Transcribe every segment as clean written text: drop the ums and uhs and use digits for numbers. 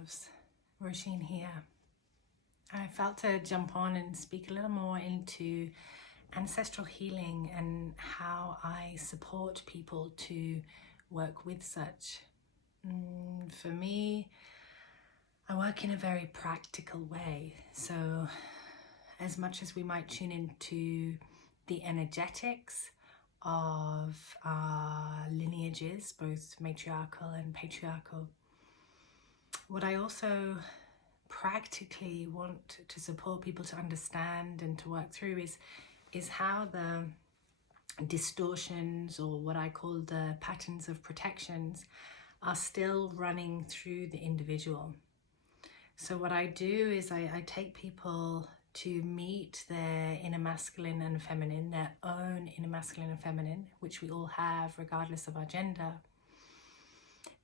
loves, Roisin here. I felt to jump on and speak a little more into ancestral healing and how I support people to work with such. For me, I work in a very practical way. So as much as we might tune into the energetics of our lineages, both matriarchal and patriarchal, what I also practically want to support people to understand and to work through is how the distortions, or what I call the patterns of protections, are still running through the individual. So what I do is I take people to meet their inner masculine and feminine, their own inner masculine and feminine, which we all have regardless of our gender.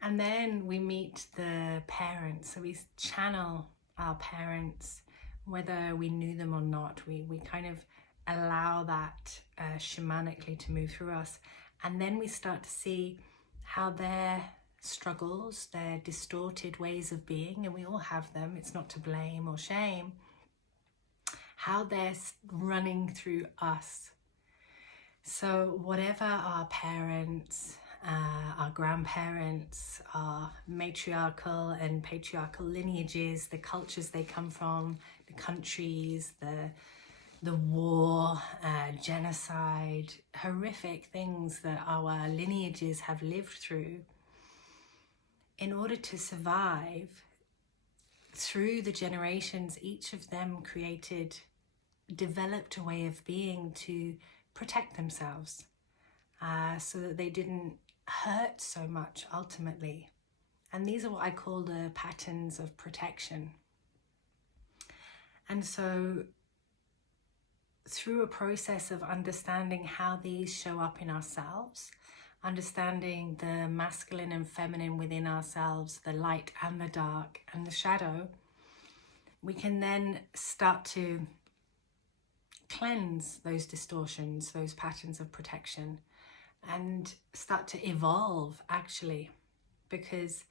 And then we meet the parents. So we channel our parents, whether we knew them or not. We kind of allow that shamanically to move through us. And then we start to see how their struggles, their distorted ways of being, and we all have them, it's not to blame or shame, how they're running through us. So whatever our parents, our grandparents, our matriarchal and patriarchal lineages, the cultures they come from, the countries, the war, genocide, horrific things that our lineages have lived through, in order to survive through the generations, each of them developed a way of being to protect themselves, so that they didn't hurt so much ultimately. And these are what I call the patterns of protection. And so through a process of understanding how these show up in ourselves, understanding the masculine and feminine within ourselves, the light and the dark and the shadow, we can then start to cleanse those distortions, those patterns of protection, and start to evolve, actually. Because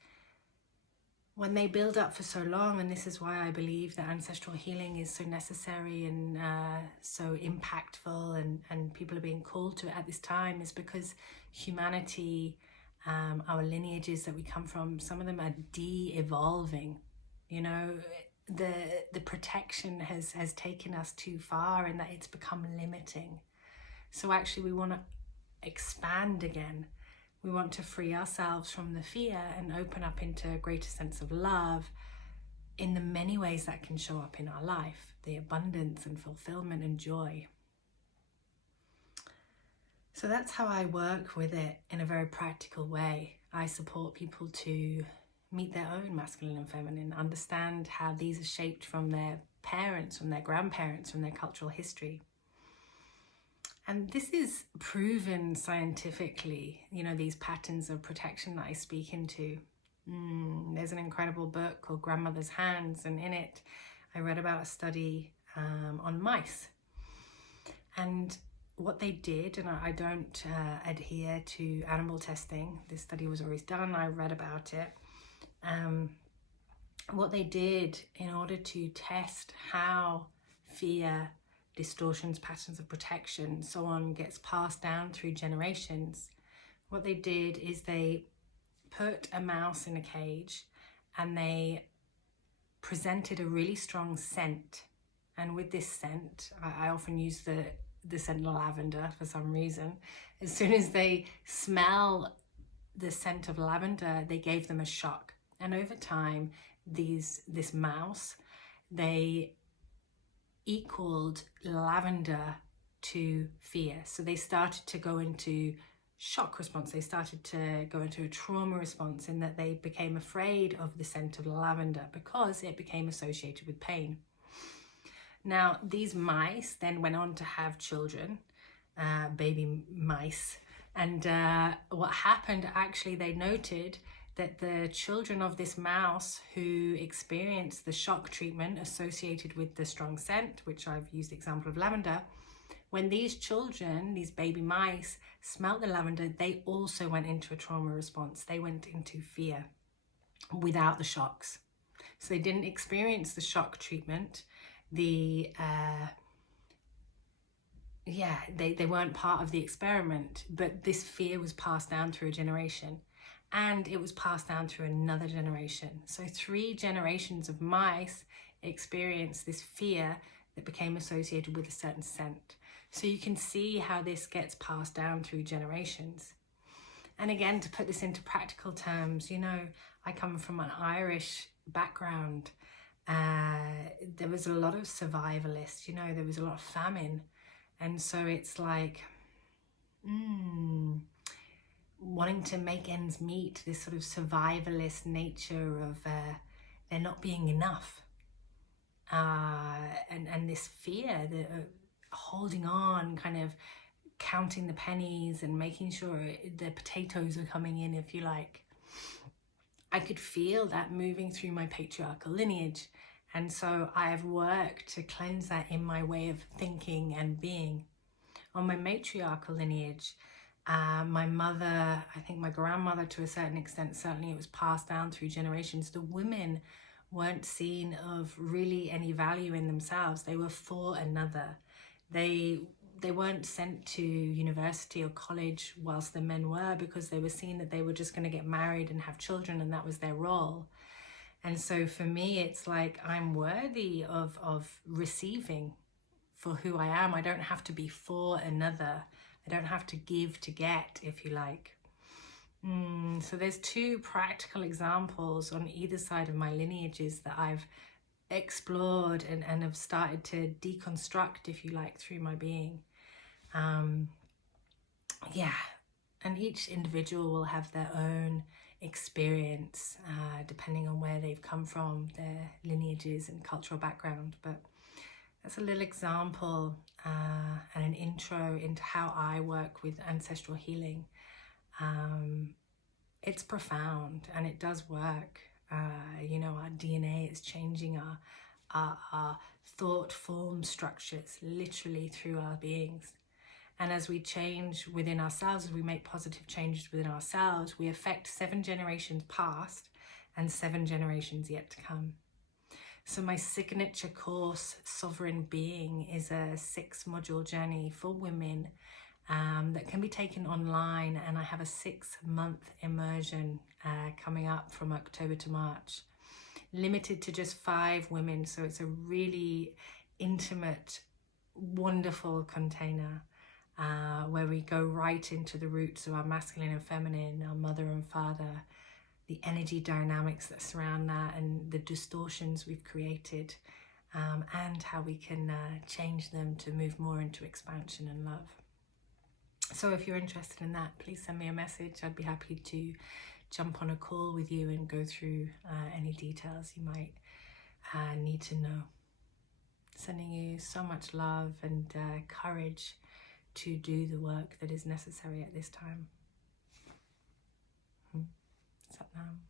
when they build up for so long, and this is why I believe that ancestral healing is so necessary and so impactful, and people are being called to it at this time, is because humanity, our lineages that we come from, some of them are de-evolving. You know, the protection has taken us too far, and that it's become limiting. So actually we want to expand again. We want to free ourselves from the fear and open up into a greater sense of love in the many ways that can show up in our life, the abundance and fulfillment and joy. So that's how I work with it in a very practical way. I support people to meet their own masculine and feminine, understand how these are shaped from their parents, from their grandparents, from their cultural history. And this is proven scientifically, you know, these patterns of protection that I speak into. There's an incredible book called Grandmother's Hands, and in it I read about a study on mice. And what they did, and I don't adhere to animal testing, this study was always done, I read about it. What they did in order to test how fear, distortions, patterns of protection, so on, gets passed down through generations, what they did is they put a mouse in a cage and they presented a really strong scent. And with this scent, I often use the scent lavender for some reason. As soon as they smell the scent of lavender, they gave them a shock. And over time, this mouse, they equaled lavender to fear. So they started to go into shock response. They started to go into a trauma response, in that they became afraid of the scent of lavender because it became associated with pain. Now, these mice then went on to have children, baby mice. And what happened, actually, they noted that the children of this mouse who experienced the shock treatment associated with the strong scent, which I've used the example of lavender, when these children, these baby mice, smelt the lavender, they also went into a trauma response. They went into fear without the shocks. So they didn't experience the shock treatment, they weren't part of the experiment, but this fear was passed down through a generation, and it was passed down through another generation. So 3 generations of mice experienced this fear that became associated with a certain scent. So you can see how this gets passed down through generations. And again, to put this into practical terms, you know, I come from an Irish background. There was a lot of survivalists, you know, there was a lot of famine. And so it's like, wanting to make ends meet, this sort of survivalist nature of there not being enough. And this fear, the holding on, kind of counting the pennies and making sure the potatoes are coming in, if you like. I could feel that moving through my patriarchal lineage. And so I have worked to cleanse that in my way of thinking and being. On my matriarchal lineage, my mother, I think my grandmother to a certain extent, certainly it was passed down through generations. The women weren't seen of really any value in themselves. They were for another. They weren't sent to university or college whilst the men were, because they were seen that they were just going to get married and have children, and that was their role. And so for me, it's like I'm worthy of receiving for who I am. I don't have to be for another. I don't have to give to get, if you like. So there's 2 practical examples on either side of my lineages that I've explored and have started to deconstruct, if you like, through my being. And each individual will have their own experience depending on where they've come from, their lineages and cultural background. But that's a little example and an intro into how I work with ancestral healing. It's profound and it does work. You know, our DNA is changing our thought form structures literally through our beings. And as we change within ourselves, as we make positive changes within ourselves, we affect 7 generations past and 7 generations yet to come. So my signature course, Sovereign Being, is a 6-module journey for women that can be taken online. And I have a 6-month immersion coming up from October to March, limited to just 5 women. So it's a really intimate, wonderful container where we go right into the roots of our masculine and feminine, our mother and father, the energy dynamics that surround that, and the distortions we've created, and how we can change them to move more into expansion and love. So if you're interested in that, please send me a message. I'd be happy to jump on a call with you and go through any details you might need to know. Sending you so much love and courage to do the work that is necessary at this time. Sat Nam.